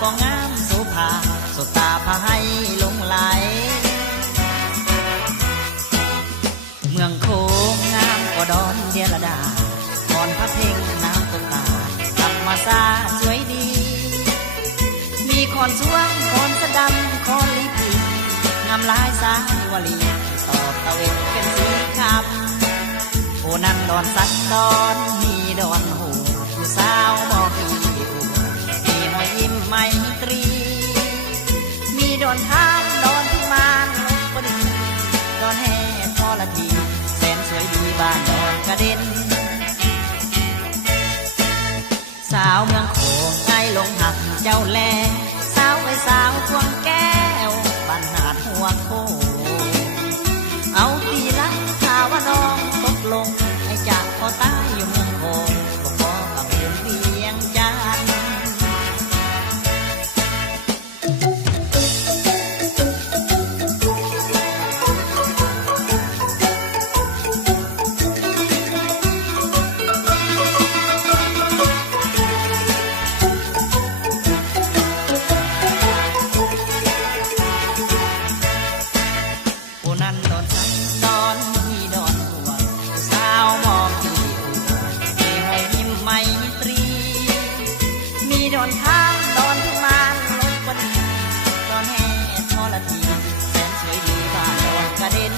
ก็งามโสภาสุดตาพาให้หลงไหลเมืองโขงงามกว่าดอนเดียรดาก่อนพระเพ่งน้ำตกตาธรรมศาสตร์สวยดีมีคอนสวงคอนสะดำคอนลิปีงามลายสายวลีตอบตะเวนเป็นสีคำโอนันดอนสักดอนมีดอนหูผู้สาวบอกอีมีหอยยิ้มไมตรีมีดอนทานดอนพิมานลบบุรีดอนแห่ทอละทีแสนสวยดีบ้านดอนกระเด็นสาวเมืองโขงไอ้ลงหักเจ้าแลสาวไปสาวควงแก้วบ้านหาดหัวโคเอาตีละข่าวว่าน้องตกลงให้จากพอตายอยู่เมืองโขงก็พอกับเมืองเวียงจันทน์ดอนทางดอนพิมานลบบุรีดอนแห่ทอละทีแสนสวยดีบ้านดอนกระเด็น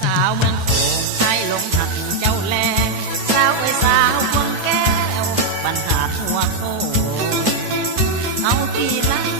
สาวเมืองโขงไทยลงหักเจ้าแลสาวเอ้ยสาวพวงแก้วบ้านหาดหัวโคเอาตีลัง